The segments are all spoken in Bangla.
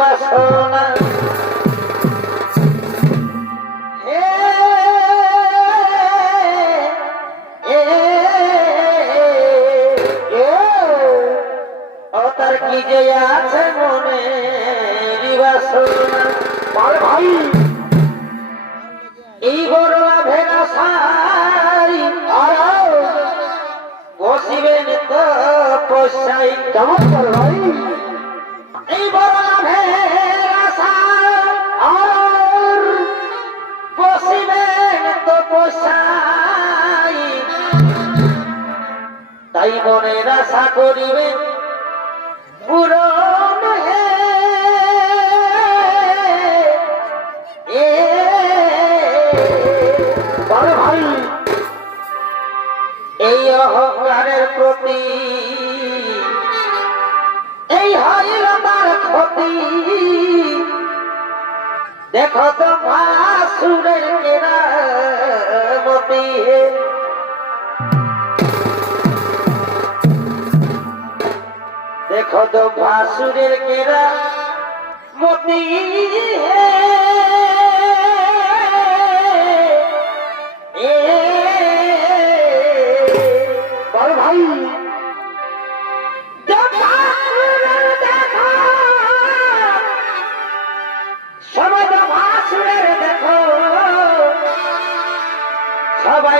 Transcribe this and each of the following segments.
sola ক্ষতি এই হইল তার ক্ষতি দেখো তো মাসুরের কেরামতি দেখো তো ভাসুরের কেরা মতি। হে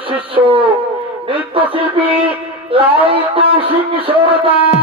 শিষ্য নৃত্যশিল্পী লাল কৌশিক সরদার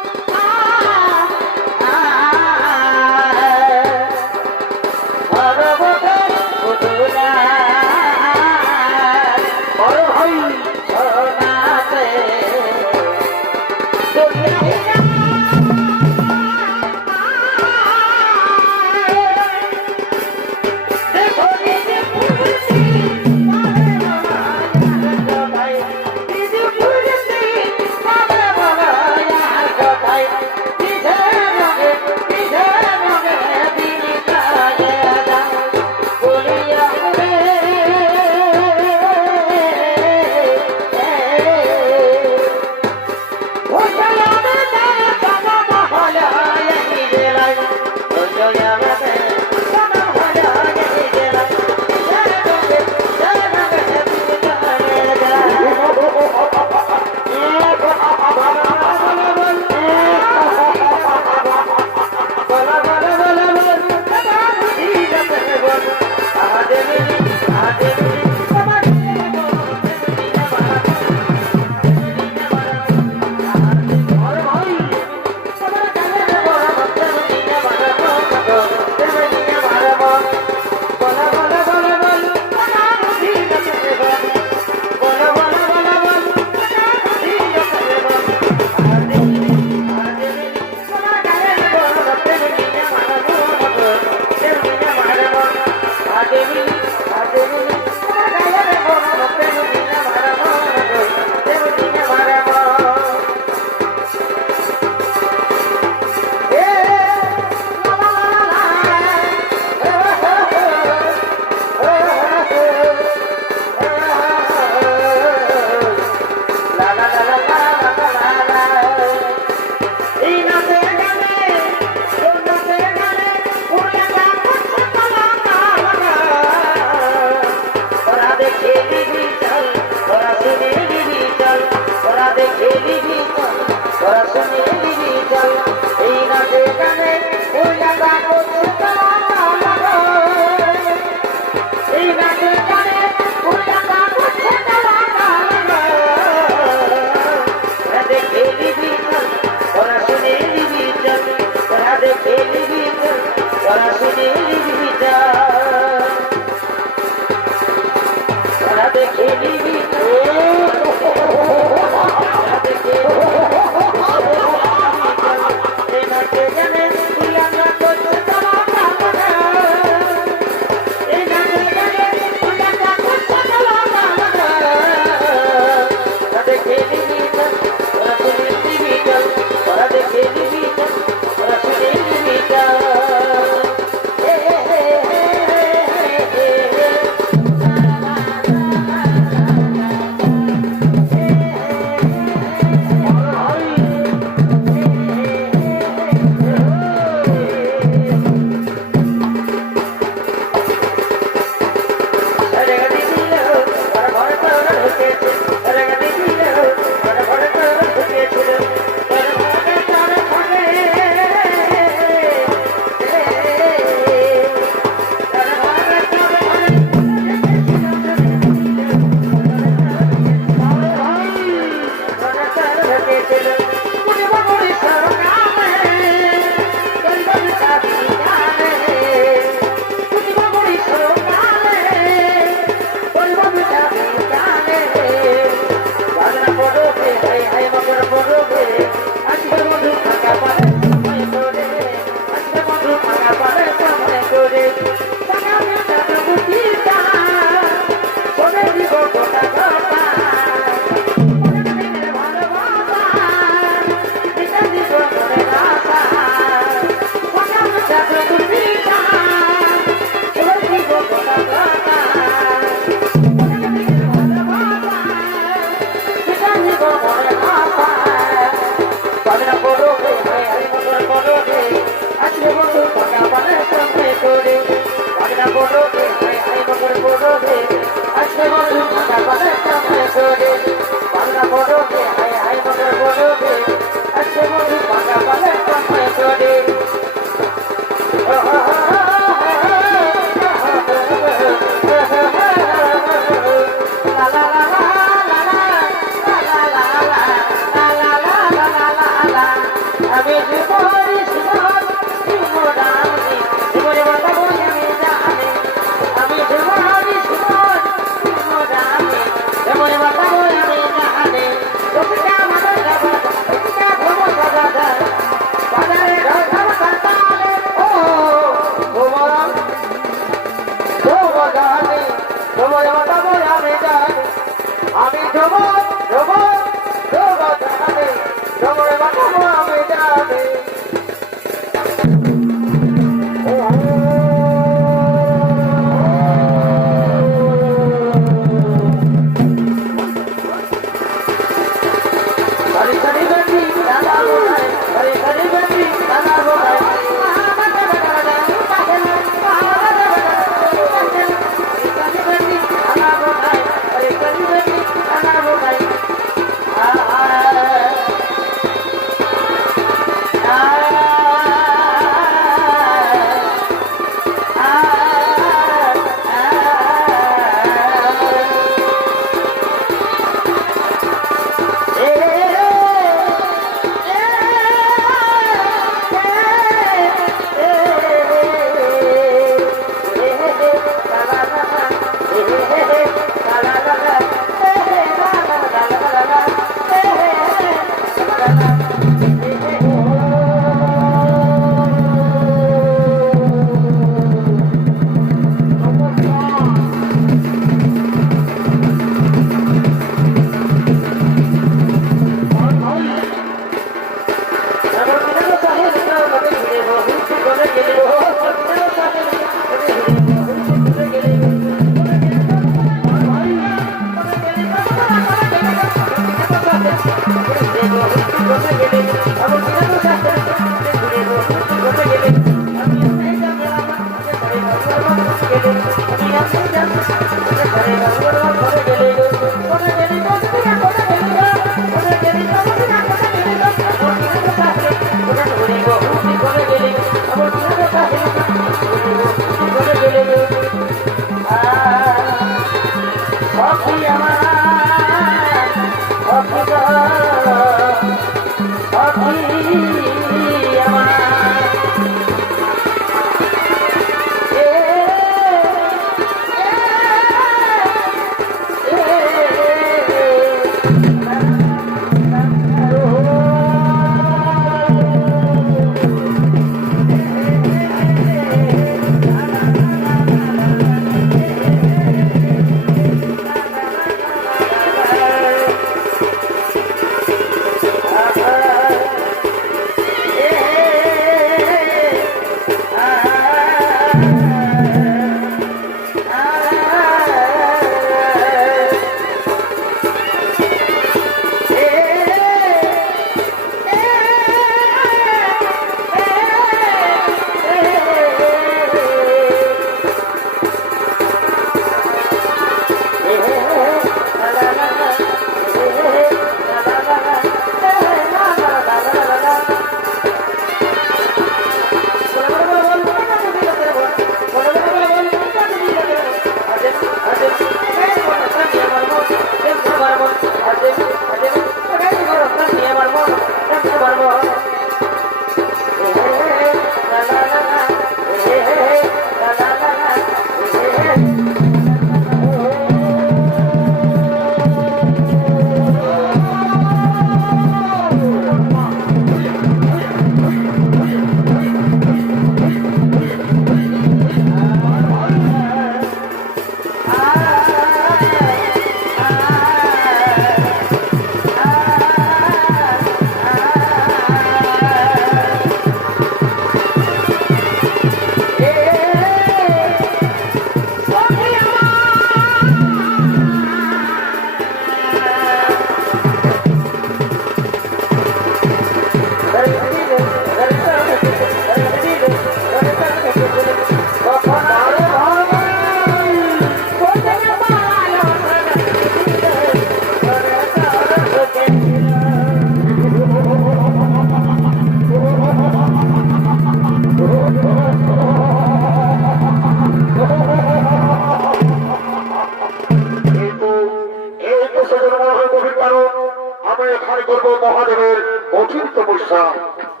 不要不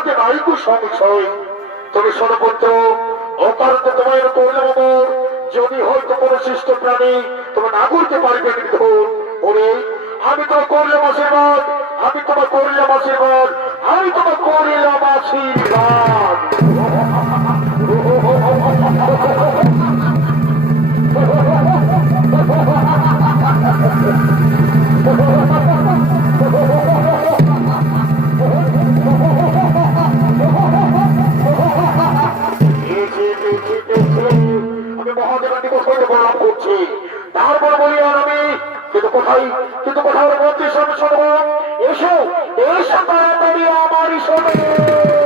ইহাতে নাইকু সংশয় তবে সর্বত্র অকারণ তোমায় করলে অমর যদি হয়তো কোন সৃষ্ট প্রাণী তোমার না করতে পারবে ওরে আমি তো করলাম আশীর্বাদ আমি তোমার করলাম আশীর্বাদ আমি তোমার করলাম আশীর্বাদ দেখি, কোথায় কিন্তু কোথাও শোনো শোনো। এসো এসো তাড়াতাড়ি আমারই শোনো।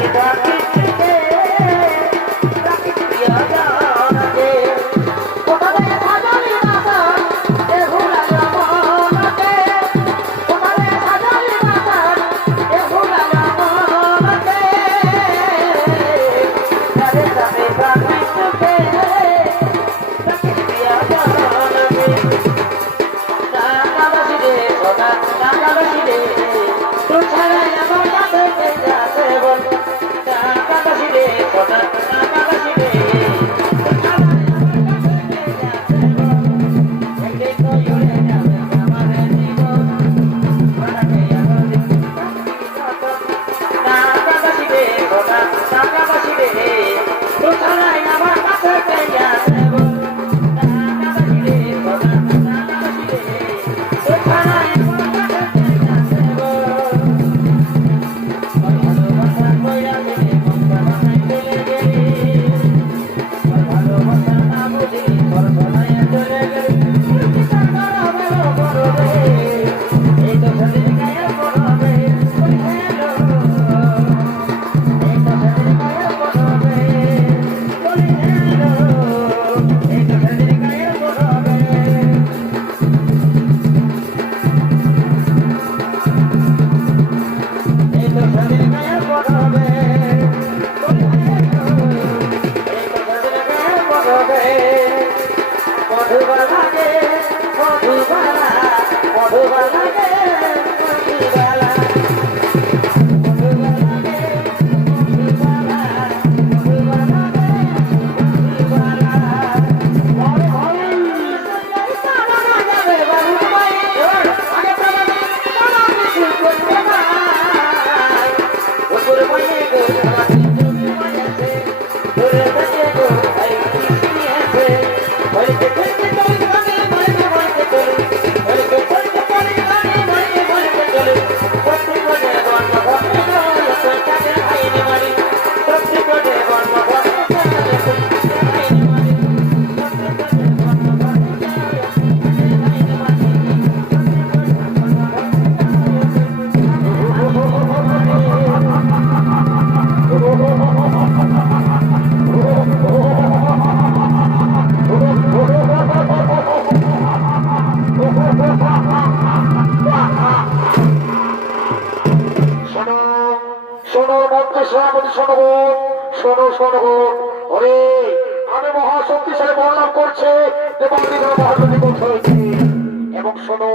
Obrigado. মধ্যে সেনাপতি শোনো গো, শোনো শোনো। ওরে আমি মহাশক্তিশালী বললাম করছে এবং শোনো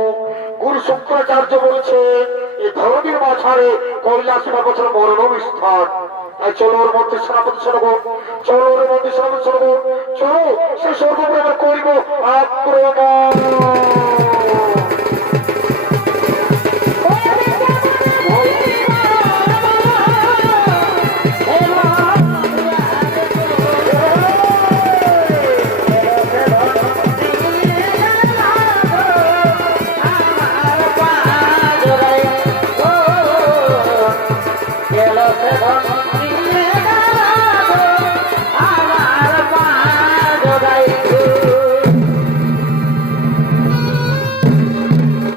গুরু শুক্রাচার্য বলছে এই ধরনের মাঝারে কৈলাসী বছর মরণ স্থান তাই চলো ওর মধ্যে সেনাপতি শোনবো চলো ওর মধ্যে সেনাপতি শোনবো চলো সে সর্বপ্রথমে আমরা করিব আক্রমণ।